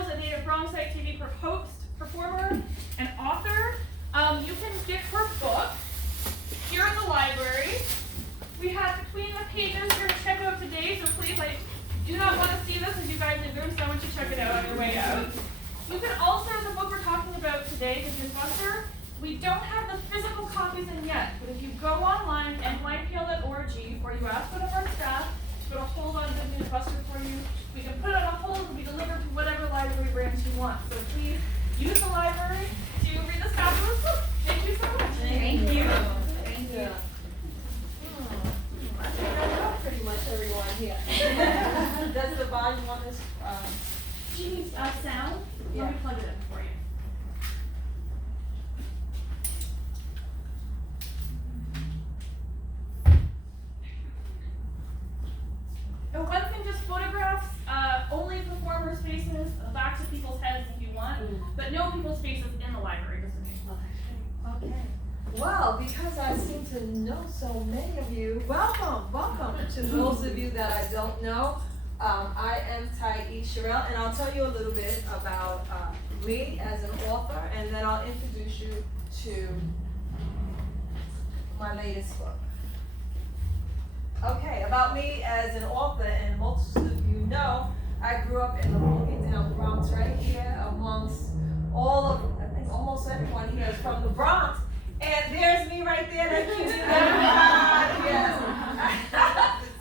Cheryl is a native Bronxite TV host, performer, and author. You can get her book here in the library. We have Between the Pages here to check out today, so please, I do not want to see this as you guys leave the room, so I want you to check it out on your way out. You can also, the book we're talking about today, The Newsbuster, we don't have the physical copies in yet, but if you go online, NYPL.org, or you ask one of our staff to put a hold on The Newsbuster for you, we can put it on a hold and be delivered to whatever library branch you want. So please use the library to read this fabulous book. Thank you so much. Thank you. Thank you. I think I know pretty much everyone here. Does the volume on this? Do you need sound? Yeah. Let me plug it in for you. And one thing, just photographs, only performers' faces, backs of people's heads if you want, but no people's faces in the library, just in case. Okay. Well, because I seem to know so many of you, welcome to those of you that I don't know. I am Tyee Sherrill, and I'll tell you a little bit about me as an author, and then I'll introduce you to my latest book. Okay, about me as an author, and most of you know, I grew up in the Broken Down Bronx right here amongst all of, I think almost everyone here is from the Bronx. And there's me right there that keeps me yes.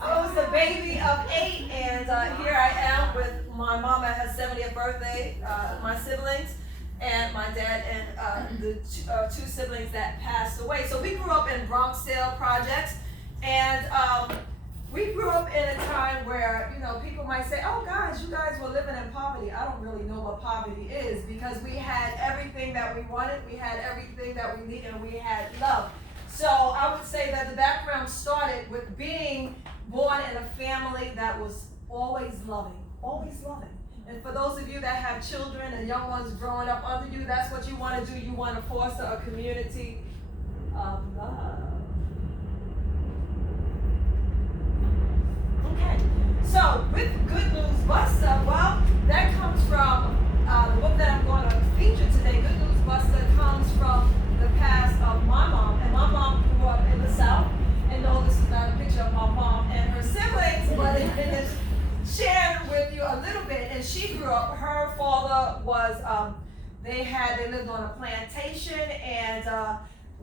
I was the baby of 8, and here I am with my mom at her 70th birthday, my siblings, and my dad, and the two siblings that passed away. So we grew up in Bronxdale projects, and we grew up in a time where, you know, people might say, oh guys, you guys were living in poverty. I don't really know what poverty is, because we had everything that we wanted, we had everything that we needed, and we had love. So I would say that the background started with being born in a family that was always loving, always loving. And for those of you that have children and young ones growing up under you, that's what you want to do. You want to foster a community of love. Okay, so with Good News Buster, well, that comes from the book that I'm going to feature today. Good News Buster comes from the past of my mom, and my mom grew up in the South. And no, this is not a picture of my mom and her siblings, but it is shared with you a little bit. And she grew up, her father was, they lived on a plantation, and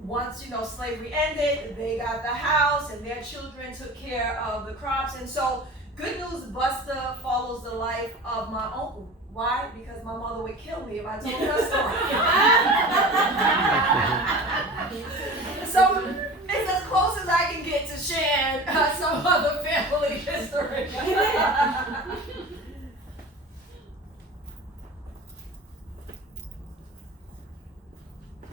once, you know, slavery ended, they got the house, and their children took care of the crops. And so Good News Buster follows the life of my uncle. Why? Because my mother would kill me if I told her story. So it's as close as I can get to sharing some other family history.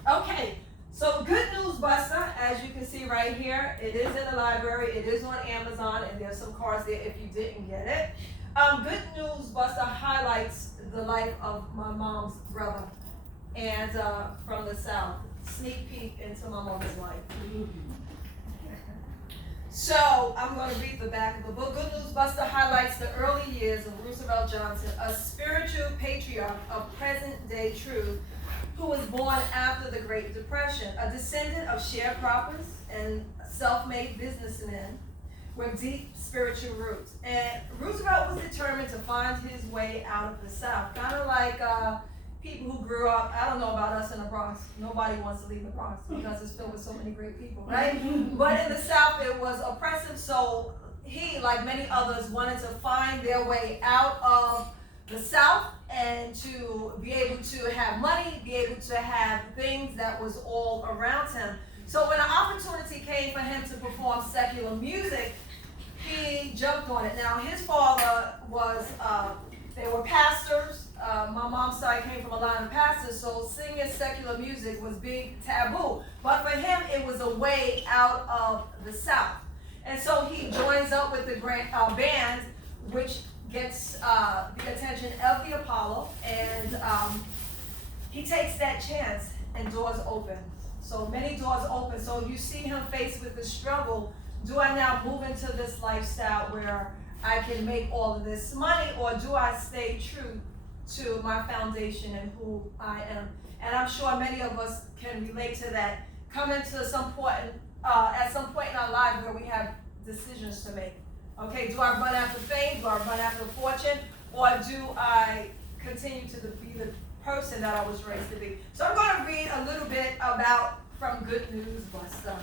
Okay, so Good News Buster, as you can see right here, it is in the library, it is on Amazon, and there's some cards there if you didn't get it. Good News Buster highlights the life of my mom's brother, and from the South. Sneak peek into my mother's life. So I'm going to read the back of the book. Good News Buster highlights the early years of Roosevelt Johnson, a spiritual patriarch of present-day truth, who was born after the Great Depression, a descendant of sharecroppers and self-made businessmen with deep spiritual roots. And Roosevelt was determined to find his way out of the South, kind of like people who grew up, I don't know about us in the Bronx, nobody wants to leave the Bronx because it's filled with so many great people, right? But in the South it was oppressive, so he, like many others, wanted to find their way out of the South and to be able to have money, be able to have things that was all around him. So when an opportunity came for him to perform secular music, he jumped on it. Now his father was, they were pastors. My mom's side came from a line of pastors, so singing secular music was big taboo. But for him, it was a way out of the South. And so he joins up with the band, which gets the attention of the Apollo, and he takes that chance, and doors open. So many doors open. So you see him faced with the struggle. Do I now move into this lifestyle where I can make all of this money, or do I stay true to my foundation and who I am. And I'm sure many of us can relate to that. Coming to some point, at some point in our lives where we have decisions to make. Okay, do I run after fame? Do I run after fortune? Or do I continue to be the person that I was raised to be? So I'm going to read a little bit about from Good News Buster.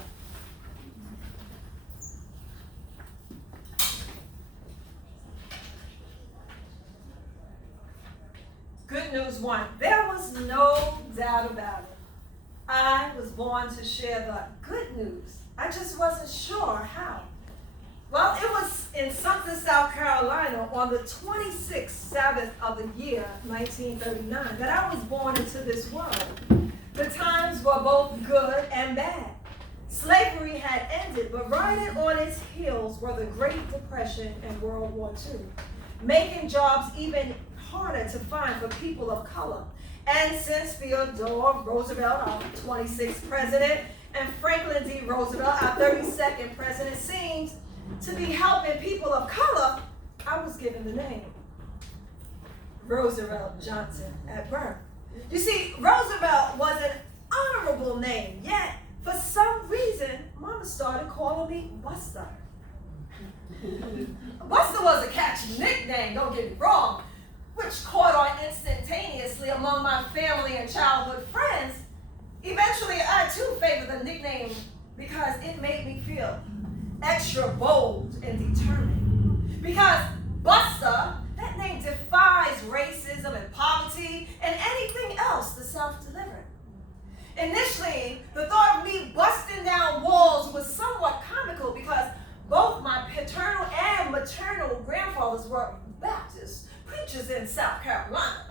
Good News 1. There was no doubt about it. I was born to share the good news. I just wasn't sure how. Well, it was in Sumter, South Carolina on the 26th Sabbath of the year 1939 that I was born into this world. The times were both good and bad. Slavery had ended, but riding on its heels were the Great Depression and World War II, making jobs even harder to find for people of color. And since Theodore Roosevelt, our 26th president, and Franklin D. Roosevelt, our 32nd president, seems to be helping people of color, I was given the name Roosevelt Johnson at birth. You see, Roosevelt was an honorable name, yet for some reason, Mama started calling me Buster. Buster was a catchy nickname, don't get me wrong, which caught on instantaneously among my family and childhood friends. Eventually, I too favored the nickname because it made me feel extra bold and determined. Because Buster, that name defies racism and poverty and anything else the self-delivered. Initially, the thought of me busting down walls was somewhat comical because both my paternal and maternal grandfathers were Baptist preachers in South Carolina.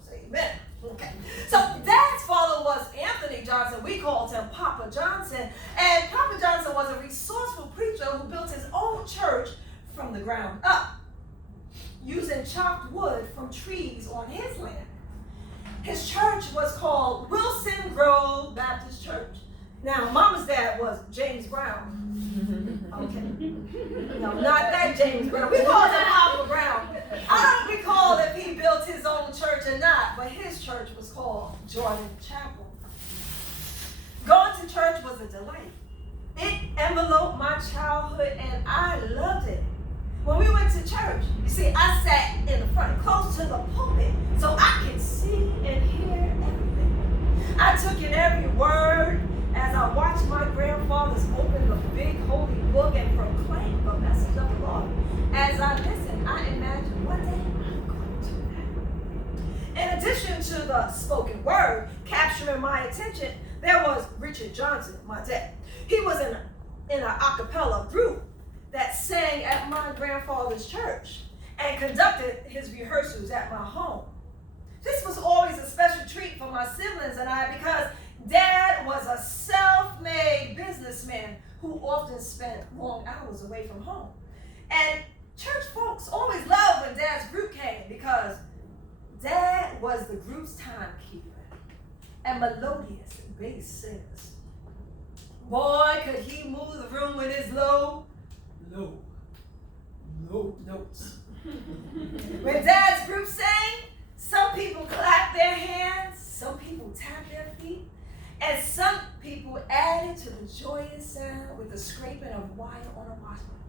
Say amen. Okay. So Dad's father was Anthony Johnson. We called him Papa Johnson. And Papa Johnson was a resourceful preacher who built his own church from the ground up, using chopped wood from trees on his land. His church was called Wilson Grove Baptist Church. Now, Mama's dad was James Brown. Okay. No, not that James Brown. We called him Papa Brown. I don't recall if he built his own church or not, but his church was called Jordan Chapel. Going to church was a delight. It enveloped my childhood and I loved it. When we went to church, you see, I sat in the front, close to the pulpit, so I could see and hear everything. I took in every word as I watched my grandfathers open the big holy book and proclaim the message of the Lord. As I listened, I imagined one day I'm going to do that. In addition to the spoken word capturing my attention, there was Richard Johnson, my dad. He was in an a cappella group that sang at my grandfather's church and conducted his rehearsals at my home. This was always a special treat for my siblings and I because Dad was a self-made businessman who often spent long hours away from home. And church folks always loved when Dad's group came because Dad was the group's timekeeper and melodious bass singers. Boy, could he move the room with his low notes. When Dad's group sang, some people clapped their hands, some people tapped their feet, and some people added to the joyous sound with the scraping of wire on a washboard.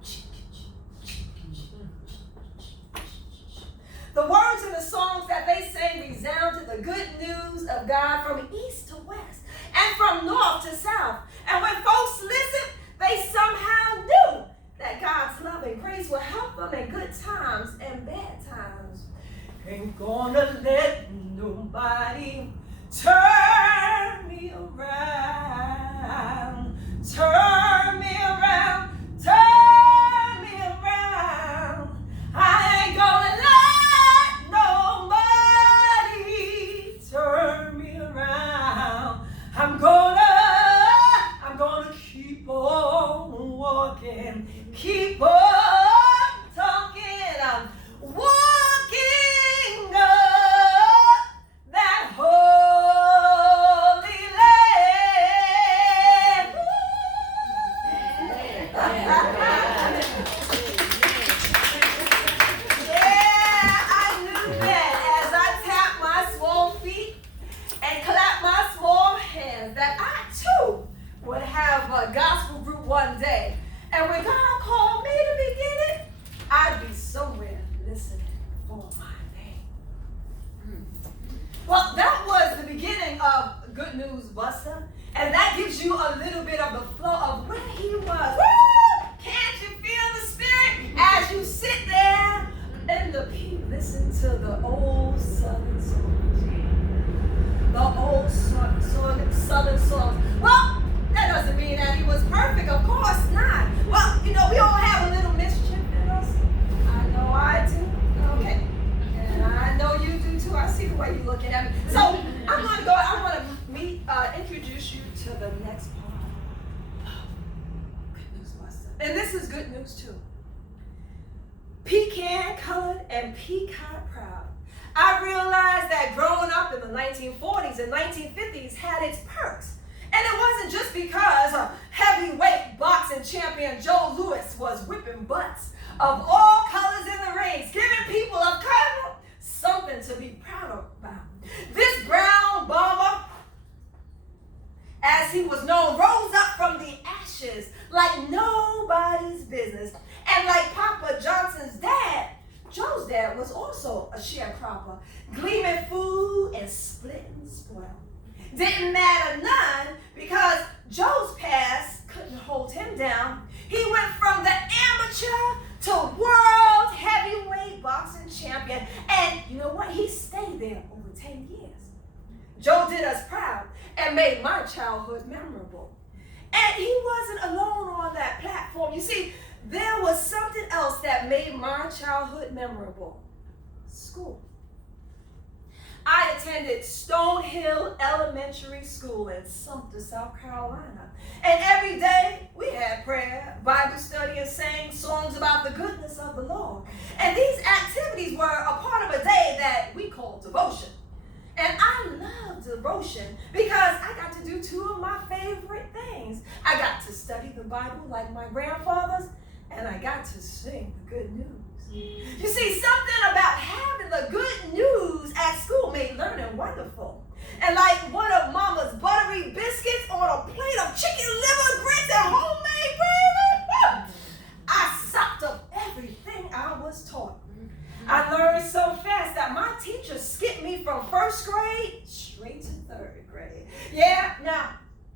The words in the songs that they sang resounded the good news of God from east to west and from north to south. And when folks listened, they somehow knew that God's love and grace will help them in good times and bad times. Ain't gonna let nobody turn me around, turn me around, turn me around. I ain't gonna let nobody turn me around. I'm gonna keep on walking, keep on talking. I'm walking up that holy land. Ooh. Well, that was the beginning of Good News Buster. And that gives you a little bit of the flow of where he was. Woo! Can't you feel the spirit as you sit there in the pew, listen to the old Southern songs? The old Southern songs. Well, that doesn't mean that he was perfect. Of course not. Well, we all have a little mischief in us. I know I do. Okay. And I know you do too. I see the way you're looking at me. So I want to introduce you to the next part of Good News Buster. And this is good news too. Pecan colored and pecan proud. I realized that growing up in the 1940s and 1950s had its perks. And it wasn't just because heavyweight boxing champion Joe Louis was whipping butts of all colors in the rings, giving people of color something to be proud about. This brown bomber, as he was known, rose up from the ashes like nobody's business. And like Papa Johnson's dad, Joe's dad was also a sharecropper, gleaming food and splitting spoil. Didn't matter none because Joe's past couldn't hold him down. He went from the amateur to world heavyweight boxing champion. And you know what? He stayed there over 10 years. Joe did us proud and made my childhood memorable. And he wasn't alone on that platform. You see, there was something else that made my childhood memorable. School. I attended Stonehill Elementary School in Sumter, South Carolina. And every day we had prayer, Bible study, and sang songs about the goodness of the Lord. And these activities were a part of a day that we called devotion. And I love devotion because I got to do two of my favorite things. I got to study the Bible like my grandfathers, and I got to sing the good news. You see, something about having the good news at school made learning wonderful. And like one of Mama's buttery biscuits on a plate of chicken liver grits and homemade bread, I sopped up everything I was taught. I learned so fast that my teacher skipped me from first grade straight to third grade. Yeah, now,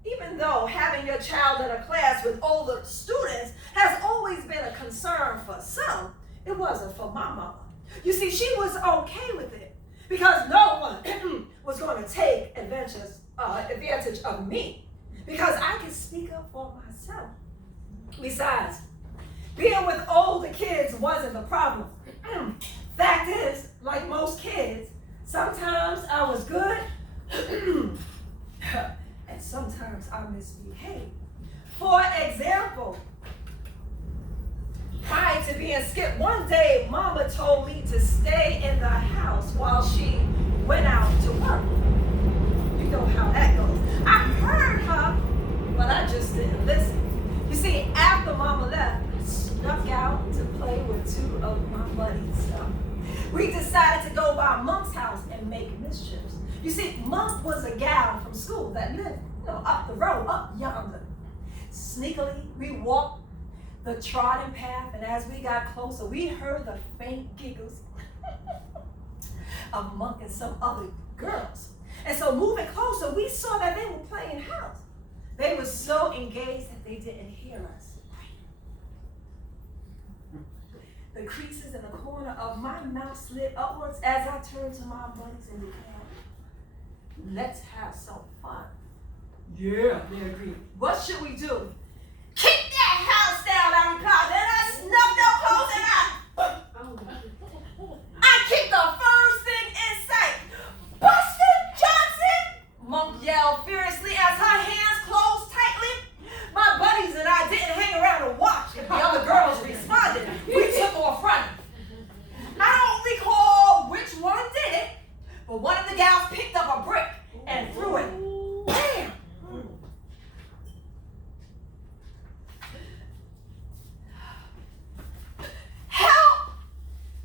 even though having your child in a class with older students has always been a concern for some, it wasn't for my mama. You see, she was okay with it because no one was going to take advantage of me because I could speak up for myself. Besides, being with older kids wasn't the problem. Fact is, like most kids, sometimes I was good and sometimes I misbehaved. For example, prior to being skipped, one day Mama told me to stay in the house while she went out to work. You know how that goes. I heard her, but I just didn't listen. You see, after Mama left, I snuck out to play with two of my buddies. We decided to go by Monk's house and make mischiefs. You see, Monk was a gal from school that lived, up the road, up yonder. Sneakily, we walked the trodden path, and as we got closer, we heard the faint giggles of Monk and some other girls. And so moving closer, we saw that they were playing house. They were so engaged that they didn't hear us. The creases in the corner of my mouth slid upwards as I turned to my buddies and declared, let's have some fun. Yeah, they agreed. What should we do? Kick that house down, I replied. Then I snuffed up close and I kicked the first thing in sight. Buster Johnson! Monk yelled furiously as her hands closed tightly. My buddies and I didn't hang around to watch if the other girls responded. We took off running. I don't recall which one did it, but one of the gals picked up a brick and threw it. Bam! Help!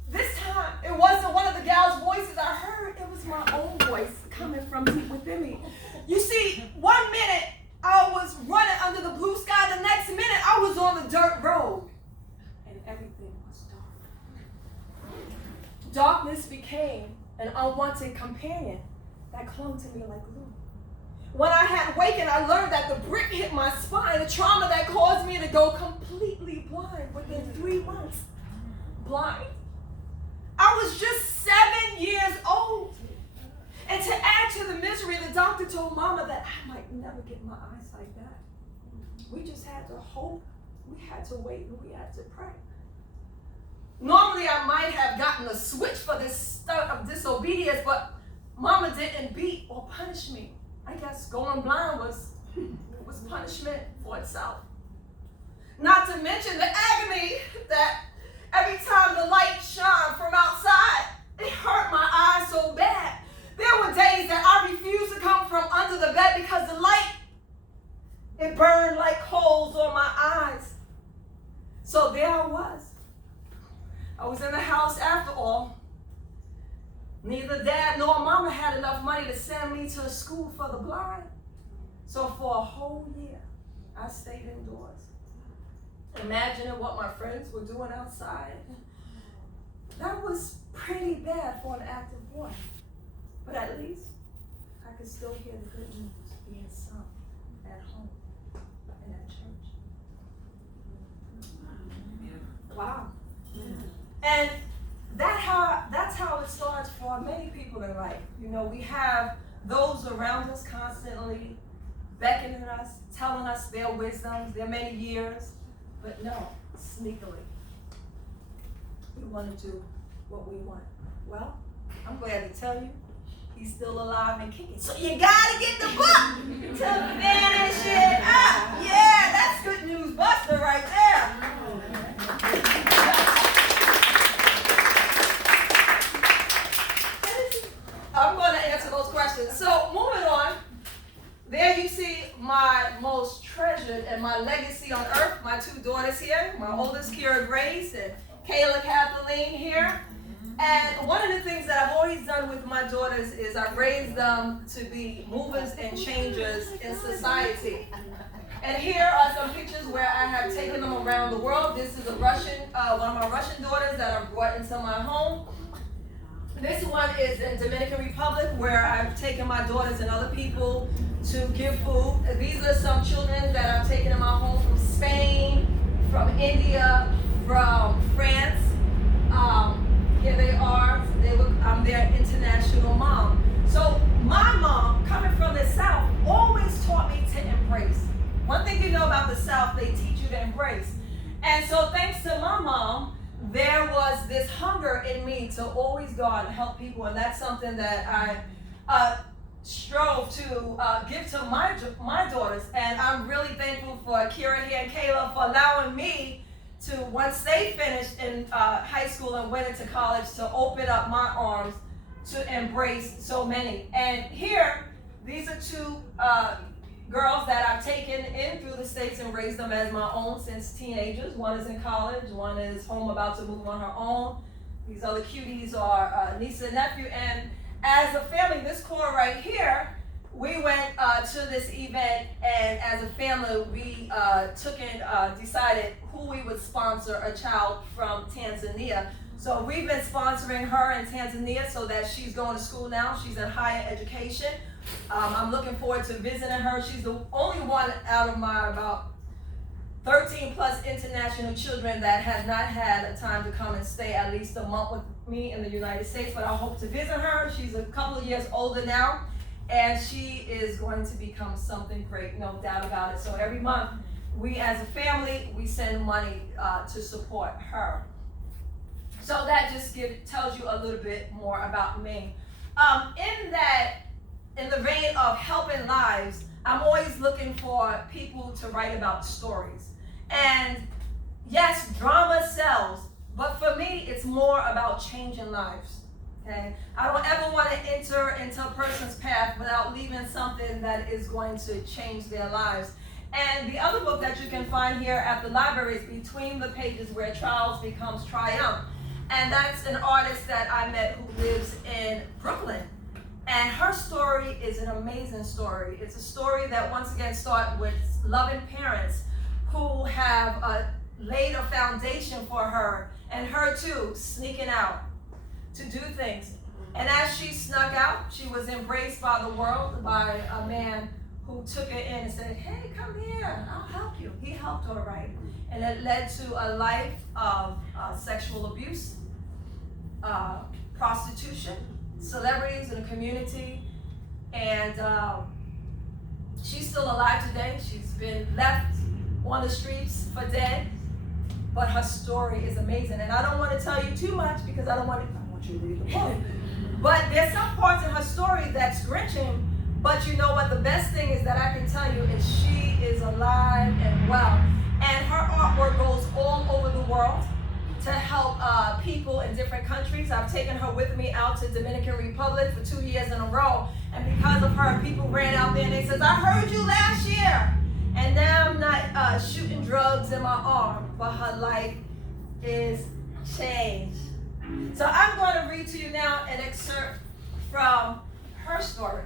This time, it wasn't one of the gals' voices I heard. It was my own voice coming from deep within me. You see, 1 minute I was running under the blue sky. The next minute I was on the dirt road. And everything was dark. Darkness became an unwanted companion that clung to me like glue. When I had awakened, I learned that the brick hit my spine, the trauma that caused me to go completely blind within 3 months. Blind. I was just 7 years old. And to add to the misery, the doctor told Mama that I might never get my eyesight back. We just had to hope, we had to wait, and we had to pray. Normally, I might have gotten a switch for this stunt of disobedience, but Mama didn't beat or punish me. I guess going blind was punishment for itself. Not to mention the agony that every time the light shone from outside, it hurt my eyes so bad. There were days that I refused to come from under the bed because the light, it burned like coals on my eyes. So there I was. I was in the house after all. Neither Dad nor Mama had enough money to send me to a school for the blind. So for a whole year, I stayed indoors. Imagining what my friends were doing outside. That was pretty bad for an active boy. But at least I could still hear the good news being sung at home and at church. Wow. And that's how it starts for many people in life. You know, we have those around us constantly beckoning us, telling us their wisdoms, their many years, but no, sneakily, we want to do what we want. Well, I'm glad to tell you, he's still alive and kicking. So you gotta get the book to finish it up. Yeah, that's good news buster right there. I'm going to answer those questions. So moving on, there you see my most treasured and my legacy on earth, my 2 daughters here, my oldest Kira Grace and Kayla Kathleen here. And one of the things that I've always done with my daughters is I've raised them to be movers and changers in society. And here are some pictures where I have taken them around the world. This is a Russian, one of my Russian daughters that I've brought into my home. This one is in Dominican Republic where I've taken my daughters and other people to give food. These are some children that I've taken in my home from Spain, from India, from France. Here they are. I'm their international mom. So my mom, coming from the South, always taught me to embrace. One thing you know about the South, they teach you to embrace. And so thanks to my mom, there was this hunger in me to always go out and help people, and that's something that I strove to give to my daughters. And I'm really thankful for Kira here and Kayla for allowing me to, once they finished in high school and went into college, to open up my arms to embrace so many. And here, these are 2 girls that I've taken in through the States and raised them as my own since teenagers. One is in college, one is home about to move on her own. These other cuties are niece and nephew. And as a family, this core right here, we went to this event, and as a family, we took and decided who we would sponsor a child from Tanzania. So we've been sponsoring her in Tanzania so that she's going to school now. She's in higher education. I'm looking forward to visiting her. She's the only one out of my about 13 plus international children that has not had a time to come and stay at least a month with me in the United States, but I hope to visit her. She's a couple of years older now, and she is going to become something great, no doubt about it. So every month, we as a family, we send money to support her. So that just tells you a little bit more about me. In the vein of helping lives, I'm always looking for people to write about stories. And yes, drama sells, but for me, it's more about changing lives. Okay? I don't ever want to enter into a person's path without leaving something that is going to change their lives. And the other book that you can find here at the library is Between the Pages, Where Trials Becomes Triumph. And that's an artist that I met who lives in Brooklyn. And her story is an amazing story. It's a story that once again starts with loving parents who have laid a foundation for her, and her too sneaking out to do things. And as she snuck out, she was embraced by the world, by a man who took her in and said, hey, come here, I'll help you. He helped her, right? And it led to a life of sexual abuse, prostitution, celebrities in the community, and she's still alive today. She's been left on the streets for dead, but her story is amazing. And I don't want to tell you too much because I want you to read the book. But there's some parts in her story that's grinching, but you know what? The best thing is that I can tell you is she is alive and well. And her artwork goes all over the world to help people in different countries. I've taken her with me out to Dominican Republic for 2 years in a row. And because of her, people ran out there and they said, I heard you last year. And now I'm not shooting drugs in my arm, but her life is changed. So I'm going to read to you now an excerpt from her story.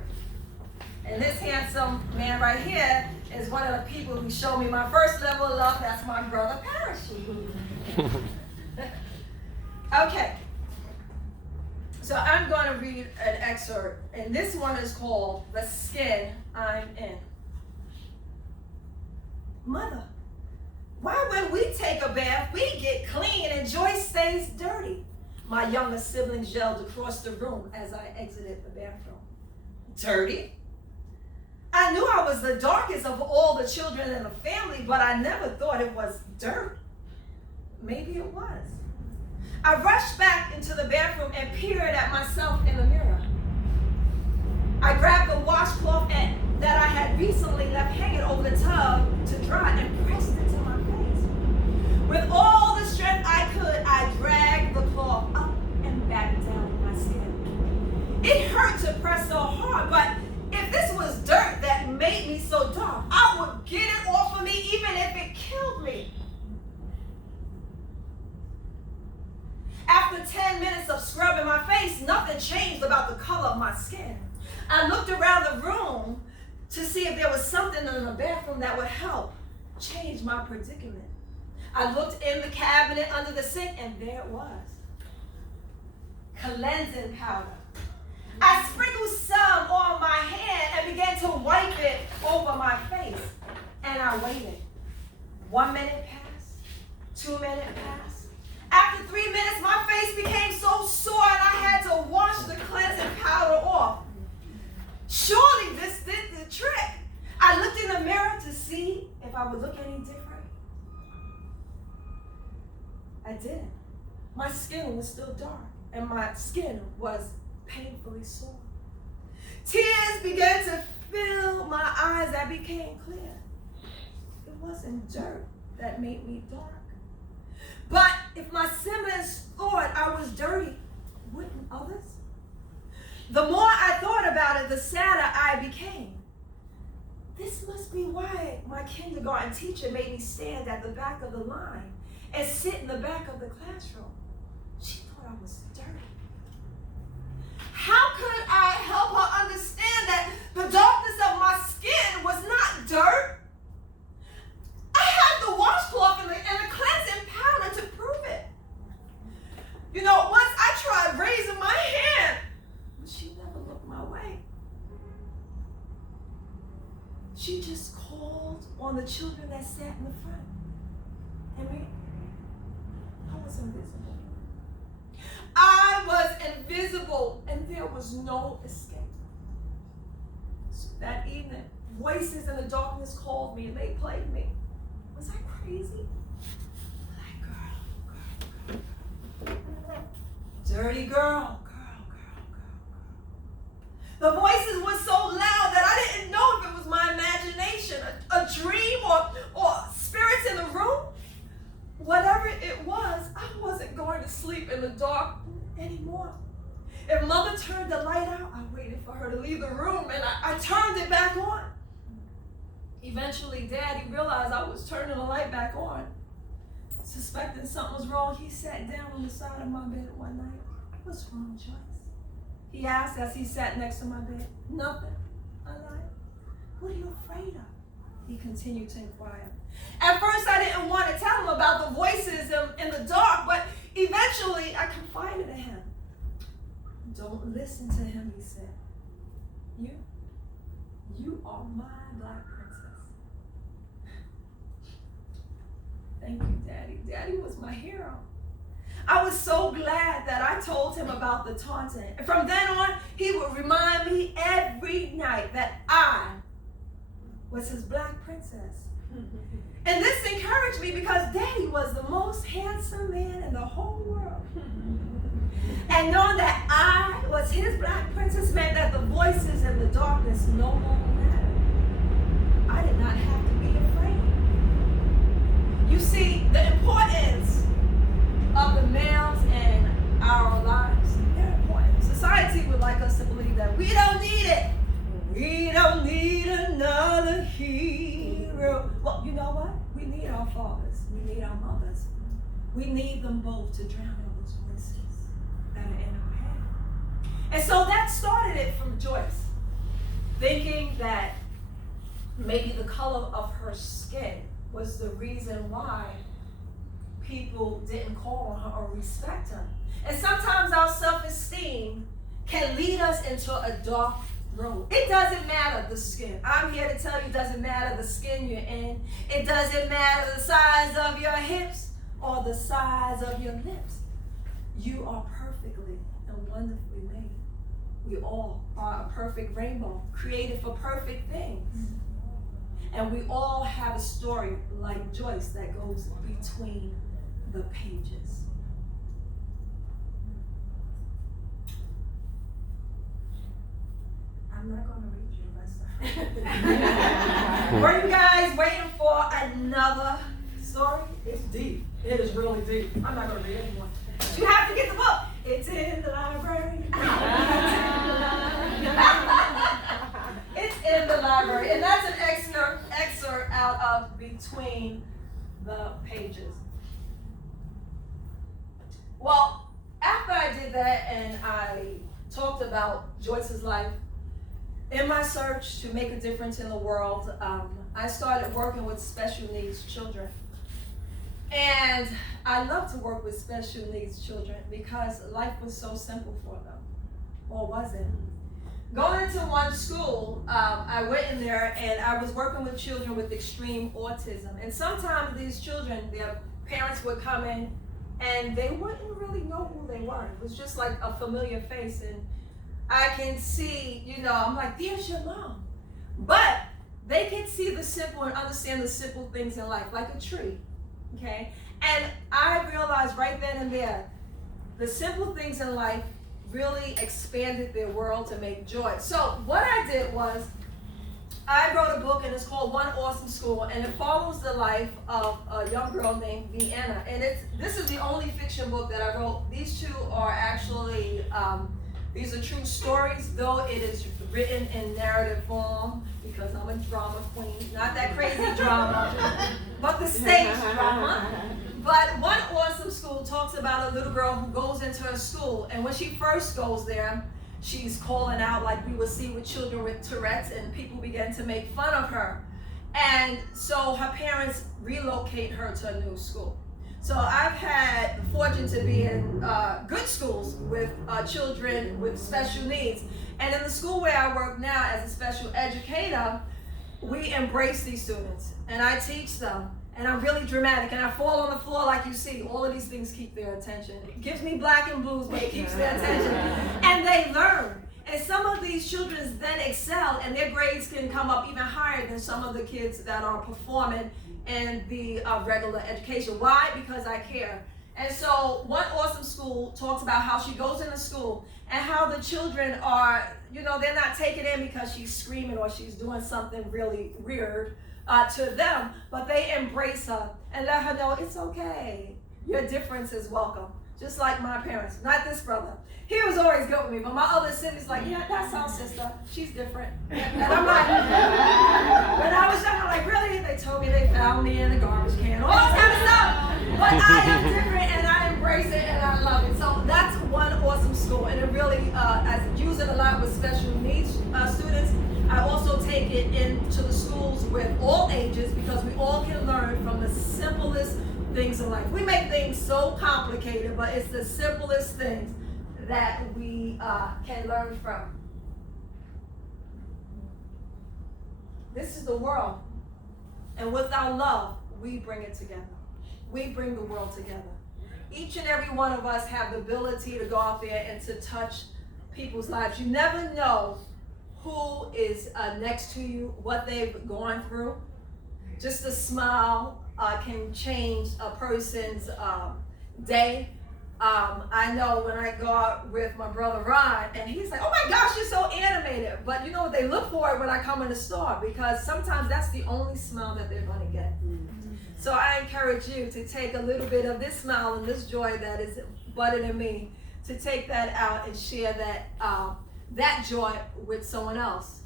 And this handsome man right here is one of the people who showed me my first level of love. That's my brother Parachute. Okay. So I'm going to read an excerpt, and this one is called The Skin I'm In. Mother, why when we take a bath, we get clean and Joyce stays dirty? My younger siblings yelled across the room as I exited the bathroom. Dirty? I knew I was the darkest of all the children in the family, but I never thought it was dirt. Maybe it was. I rushed back into the bathroom and peered at myself in the mirror. I grabbed the washcloth that I had recently left hanging over the tub to dry and pressed it to my face. With all the strength I could, I dragged the cloth up and back down my skin. It hurt to press so hard, but if this was dirt that made me so dark, I would get it off of me even if it killed me. After 10 minutes of scrubbing my face, nothing changed about the color of my skin. I looked around the room to see if there was something in the bathroom that would help change my predicament. I looked in the cabinet under the sink, and there it was. Cleansing powder. I sprinkled some on my hand and began to wipe it over my face. And I waited. 1 minute passed. 2 minutes passed. After 3 minutes, my face became so sore and I had to wash the cleansing powder off. Surely this did the trick. I looked in the mirror to see if I would look any different. I didn't. My skin was still dark and my skin was painfully sore. Tears began to fill my eyes that became clear. It wasn't dirt that made me dark. But if my siblings thought I was dirty, wouldn't others? The more I thought about it, the sadder I became. This must be why my kindergarten teacher made me stand at the back of the line and sit in the back of the classroom. She thought I was dirty. How could I help her understand that the darkness of my skin was not dirt? I had the washcloth and the cleansing powder to prove it. You know, once I tried raising my hand, but she never looked my way. She just called on the children that sat in the front. And I was invisible. I was invisible, and there was no escape. So that evening, voices in the darkness called me and they plagued me. Was I crazy? Like, girl. Dirty girl. The voices were so loud that I didn't know if it was my imagination, a dream, or spirits in the room. Whatever it was, I wasn't going to sleep in the dark anymore. If Mother turned the light out, I waited for her to leave the room, and I turned it back on. Eventually, Daddy realized I was turning the light back on. Suspecting something was wrong, he sat down on the side of my bed one night. What's wrong, Joyce? He asked as he sat next to my bed. Nothing. I lied. What are you afraid of? He continued to inquire. At first, I didn't want to tell him about the voices in the dark, but eventually I confided in him. don't listen to him, he said. You are my black princess. Thank you, Daddy. Daddy was my hero. I was so glad that I told him about the taunting. And from then on, he would remind me every night that I was his black princess. And this encouraged me because Daddy was the most handsome man in the whole world. And knowing that I was his black princess meant that the voices in the darkness no longer mattered. I did not have to be afraid. You see, the importance of the males in our lives, they're important. Society would like us to believe that we don't need it. We don't need another hero. Well, you know what? We need our fathers. We need our mothers. We need them both to drown out those voices that are in our head. And so that started it from Joyce, thinking that maybe the color of her skin was the reason why people didn't call on her or respect her. And sometimes our self-esteem can lead us into a dark road. It doesn't matter the skin. I'm here to tell you it doesn't matter the skin you're in. It doesn't matter the size of your hips or the size of your lips. You are perfectly and wonderfully made. We all are a perfect rainbow, created for perfect things. And we all have a story like Joyce that goes between the pages. I'm not going to read you the rest of her. Were you guys waiting for another story? It's deep. It is really deep. I'm not going to read it anymore. You have to get the book. It's in the library. It's in the library. And that's an excerpt out of Between the Pages. Well, after I did that and I talked about Joyce's life, in my search to make a difference in the world, I started working with special needs children. And I love to work with special needs children because life was so simple for them. Or was it? Going into one school, I went in there and I was working with children with extreme autism. And sometimes these children, their parents would come in and they wouldn't really know who they were. It was just like a familiar face. And I can see, I'm like, there's your mom. But they can see the simple and understand the simple things in life, like a tree, okay? And I realized right then and there, the simple things in life really expanded their world to make joy. So what I did was, I wrote a book and it's called One Awesome School, and it follows the life of a young girl named Vienna. And this is the only fiction book that I wrote. These two are actually, these are true stories, though it is written in narrative form because I'm a drama queen. Not that crazy drama, but the stage drama. But One Awesome School talks about a little girl who goes into a school, and when she first goes there, she's calling out like we would see with children with Tourette's, and people begin to make fun of her. And so her parents relocate her to a new school. So I've had the fortune to be in good schools with children with special needs. And in the school where I work now as a special educator, we embrace these students and I teach them. And I'm really dramatic and I fall on the floor like you see. All of these things keep their attention. It gives me black and blues, but it keeps their attention. And they learn. And some of these children then excel and their grades can come up even higher than some of the kids that are performing in the regular education. Why? Because I care. And so One Awesome School talks about how she goes into school and how the children are, they're not taken in because she's screaming or she's doing something really weird to them, but they embrace her and let her know it's okay. Your difference is welcome. Just like my parents. Not this brother. He was always good with me, but my other sister's like, yeah, that's our sister. She's different. And I'm like, when I was young, I'm like, really? They told me they found me in the garbage can. All that kind of stuff. But I am different and I embrace it and I love it. So that's One Awesome School. And it really, I use it a lot with special needs students. I also take it into the schools with all ages because we all can learn from the simplest things in life. We make things so complicated, but it's the simplest things that we can learn from. This is the world. And with our love, we bring it together. We bring the world together. Each and every one of us have the ability to go out there and to touch people's lives. You never know who is next to you, what they've gone through. Just a smile can change a person's day. I know when I go out with my brother Ron, and he's like, oh my gosh, you're so animated. But you know what, they look for it when I come in the store, because sometimes that's the only smile that they're going to get. So I encourage you to take a little bit of this smile and this joy that is budded in me, to take that out and share that joy with someone else.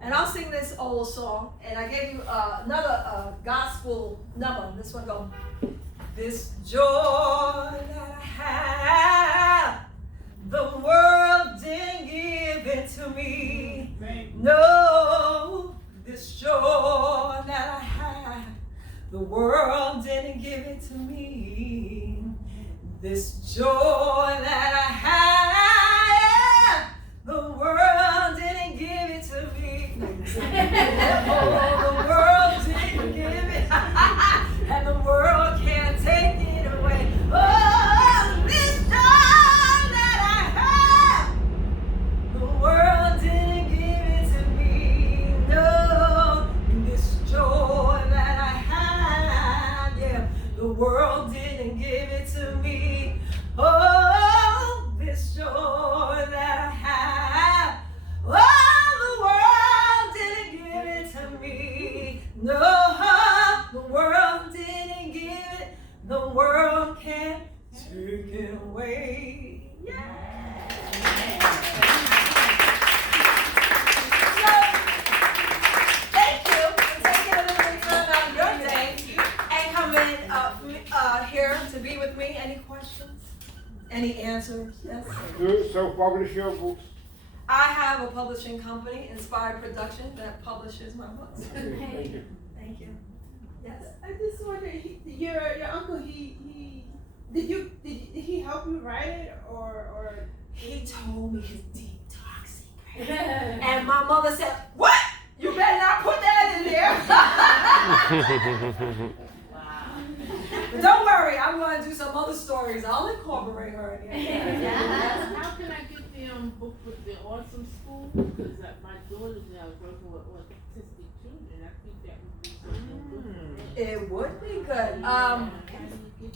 And I'll sing this old song, and I gave you another gospel number. This one goes, this joy that I have, the world didn't give it to me. No, this joy that I have, the world didn't give it to me. This joy that I have, the world didn't give it to me. Oh, the world didn't give it, and the world can't take it away. Oh, this joy that I have, the world didn't give it to me. No, this joy that I have, yeah, the world didn't give it to me. Oh, this joy that I have, oh, the world didn't give it to me. No, the world didn't give it. The world can't take it away. Yeah. So, thank you for taking a little bit of time out of your day and coming here to be with me. Any questions? Any answers? Yes? Do self-publish your books. I have a publishing company, Inspired Production, that publishes my books. Okay, thank you. Thank you. Yes. I just wonder, your uncle, did he help you write it or? He told me his deep dark secret. And my mother said, what? You better not put that in there. But don't worry, I'm going to do some other stories. I'll incorporate her in here. Yes. How can I get the book with the awesome school? Because my daughter's now working with autistic children. I think that would be something good. It would be good.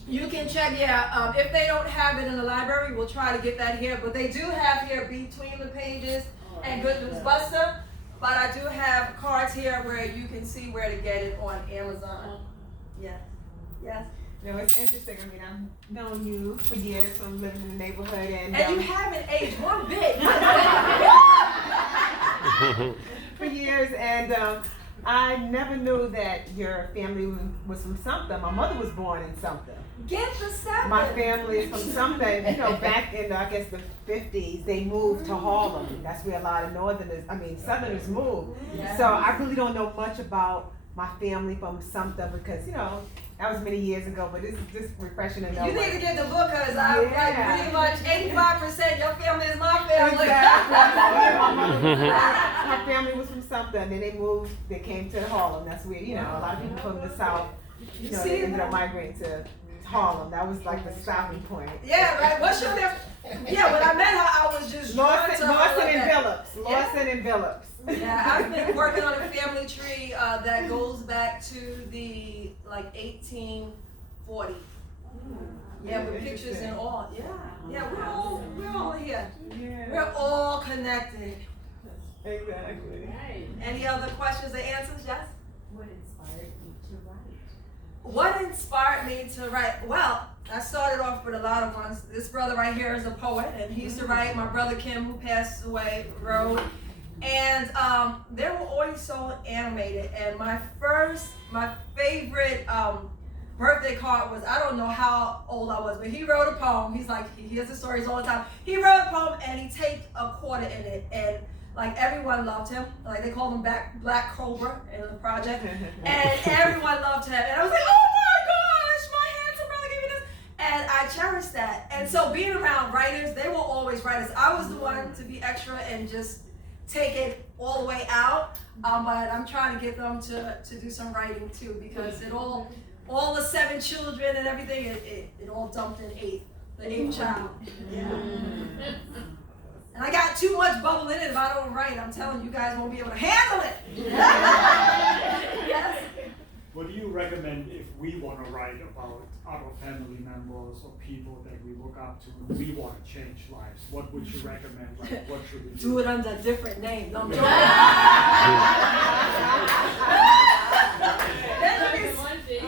You can check, if they don't have it in the library, we'll try to get that here. But they do have here Between the Pages and Good News Buster. But I do have cards here where you can see where to get it on Amazon. Yes. Yes. No, it's interesting. I mean, I've known you for years from living in the neighborhood, and You haven't aged one bit. for years, and I never knew that your family was from Sumter. My mother was born in Sumter. Get the stuff. My family is from Sumter. You know, back in I guess the 50s, they moved to Harlem. That's where a lot of Southerners moved. Yeah. So I really don't know much about my family from Sumter because that was many years ago, but it's just refreshing to know. You need to get the book because I'm like pretty much 85% your family is my family. Exactly. My family was from Sumter, and then they came to Harlem. That's where, a lot of people from the South, they ended up migrating to Harlem. That was like the stopping point. Yeah, right. What's your name? Yeah, when I met her, I was just Lawson and that. Phillips. Lawson and Phillips. Yeah, I've been working on a family tree that goes back to the 1840. Yeah, with pictures and all. Yeah, we're all here. Yeah. We're all connected. Exactly. Right. Any other questions or answers? Yes. What inspired you to write? What inspired me to write? Well, I started off with a lot of ones. This brother right here is a poet, and he used to write. My brother Kim, who passed away, wrote. And they were always so animated. And my favorite birthday card was, I don't know how old I was, but he wrote a poem. He's like, he hears the stories all the time. He wrote a poem and he taped a quarter in it. And everyone loved him. They called him Black Cobra in the project. And everyone loved him. And I was like, oh my gosh, my handsome brother gave me this. And I I cherish that. And so being around writers, they were always writers. I was the one to be extra and just take it all the way out. But I'm trying to get them to do some writing too, because it all the 7 children and everything, it all dumped in the eighth child. Yeah. And I got too much bubble in it. If I don't write, I'm telling you, you guys won't be able to handle it. Yes. What do you recommend if we want to write about other family members or people that we look up to and we want to change lives? What would you recommend? Like, what should we do? Do it under a different name. No, I'm joking.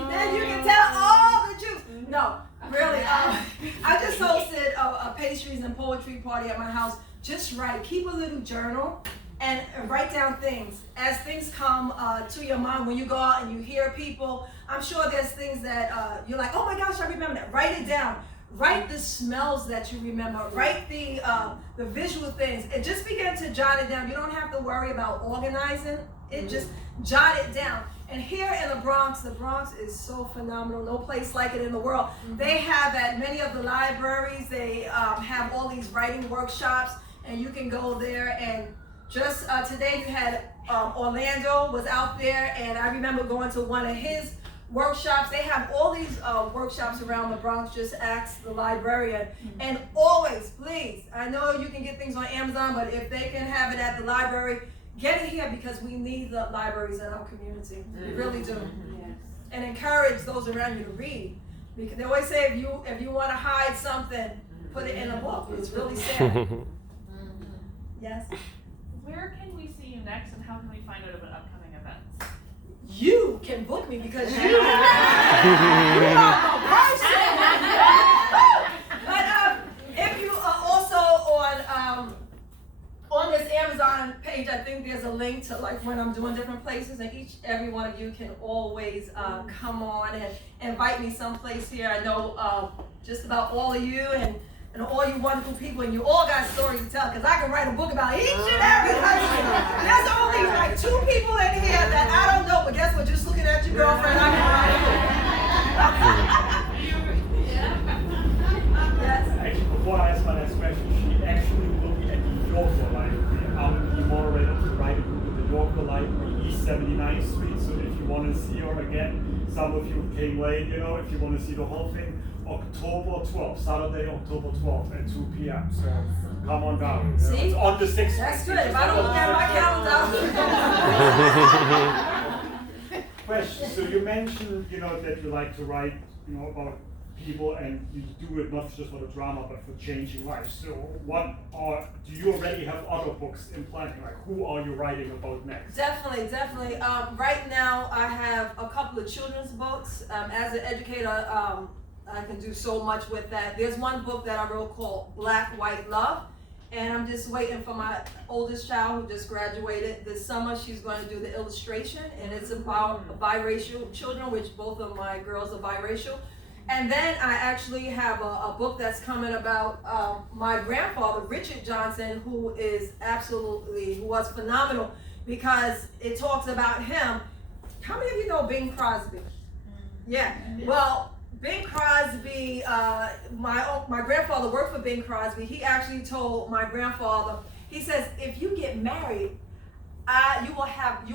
Then you can tell all the truth. No, really. I just hosted a pastries and poetry party at my house. Just write. Keep a little journal and write down things. As things come to your mind when you go out and you hear people, I'm sure there's things that you're like, oh my gosh, I remember that. Write it down. Write the smells that you remember. Write the visual things. And just begin to jot it down. You don't have to worry about organizing it. Just jot it down. And here in the Bronx is so phenomenal. No place like it in the world. They have at many of the libraries, they have all these writing workshops, and you can go there. And just today you had Orlando was out there, and I remember going to one of his workshops. They have all these workshops around the Bronx. Just ask the librarian. And always, please, I know you can get things on Amazon, but if they can have it at the library, get it here, because we need the libraries in our community. We really do. And encourage those around you to read. Because they always say if you want to hide something, put it in a book. It's really sad. Yes. Where can we see you next, and how can we find out about upcoming events? You can book me because you are my person. But if you are also on this Amazon page, I think there's a link to like when I'm doing different places, and every one of you can always come on and invite me someplace here. I know just about all of you and all you wonderful people, and you all got stories to tell, because I can write a book about each and every person. There's only like 2 people in here that I don't know, but guess what? Just looking at your girlfriend, I can write a book. Yes. Actually, before I ask my next question, she actually looked at the Yorker Library. I'm the moderator of the writing group at the Yorker Library, East 79th Street. So if you want to see her again, some of you came late, you know, if you want to see the whole thing, October 12th, Saturday, October 12th at 2 p.m. So come on down. See? It's on the 6th. That's good. If I don't look at my calendar. Question. So you mentioned, you know, that you like to write, you know, about people, and you do it not just for the drama, but for changing lives. So do you already have other books in planning? Like, who are you writing about next? Definitely. Right now, I have a couple of children's books. As an educator, I can do so much with that. There's one book that I wrote called Black, White Love, and I'm just waiting for my oldest child who just graduated this summer. She's going to do the illustration, and it's about biracial children, which both of my girls are biracial. And then I actually have a book that's coming about my grandfather, Richard Johnson, who was phenomenal, because it talks about him. How many of you know Bing Crosby? Yeah. Well, Bing Crosby, my grandfather worked for Bing Crosby. He actually told my grandfather, he says, if you get married, you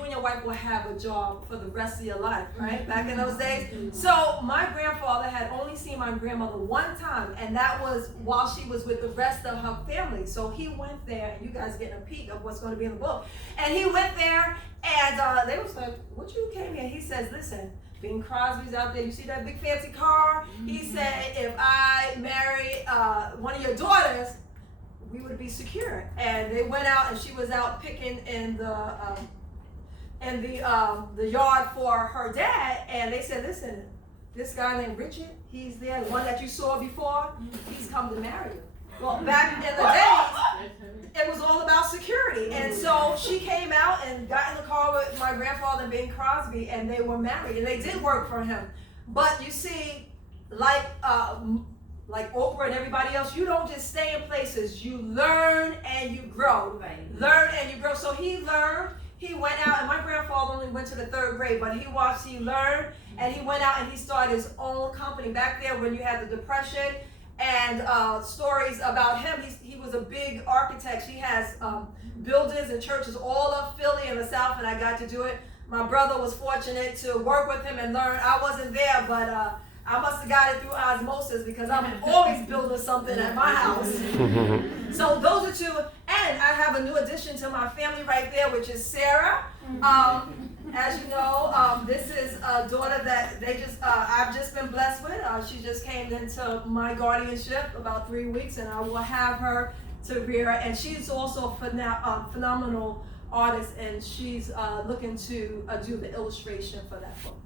and your wife will have a job for the rest of your life, right? Back in those days. So my grandfather had only seen my grandmother one time, and that was while she was with the rest of her family. So he went there, and you guys getting a peek of what's going to be in the book. And he went there, and they was like, what you came here? He says, listen, Bing Crosby's out there. You see that big fancy car? He said, if I marry one of your daughters, we would be secure. And they went out, and she was out picking in the yard for her dad. And they said, listen, this guy named Richard, he's there, the one that you saw before, he's come to marry you. Well, back in the days, it was all about security. And so she came out and got in the car with my grandfather, Bing Crosby, and they were married, and they did work for him. But you see, like Oprah and everybody else, you don't just stay in places. You learn and you grow. Right. Learn and you grow. So he learned. He went out, and my grandfather only went to the 3rd grade, but he learned, and he went out and he started his own company. Back there when you had the Depression, and stories about him. He was a big architect. He has buildings and churches all of Philly and the South, and I got to do it. My brother was fortunate to work with him and learn. I wasn't there, but I must have got it through osmosis because I'm always building something at my house. So those are two, and I have a new addition to my family right there, which is Sarah. As you know, this is a daughter that I've just been blessed with. She just came into my guardianship about 3 weeks, and I will have her to rear. And she's also a phenomenal artist, and she's looking to do the illustration for that book.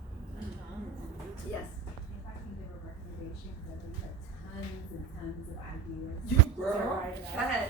Yes. If I can give a recommendation, because I think you have tons and tons of ideas. You to girl. write about. Go ahead.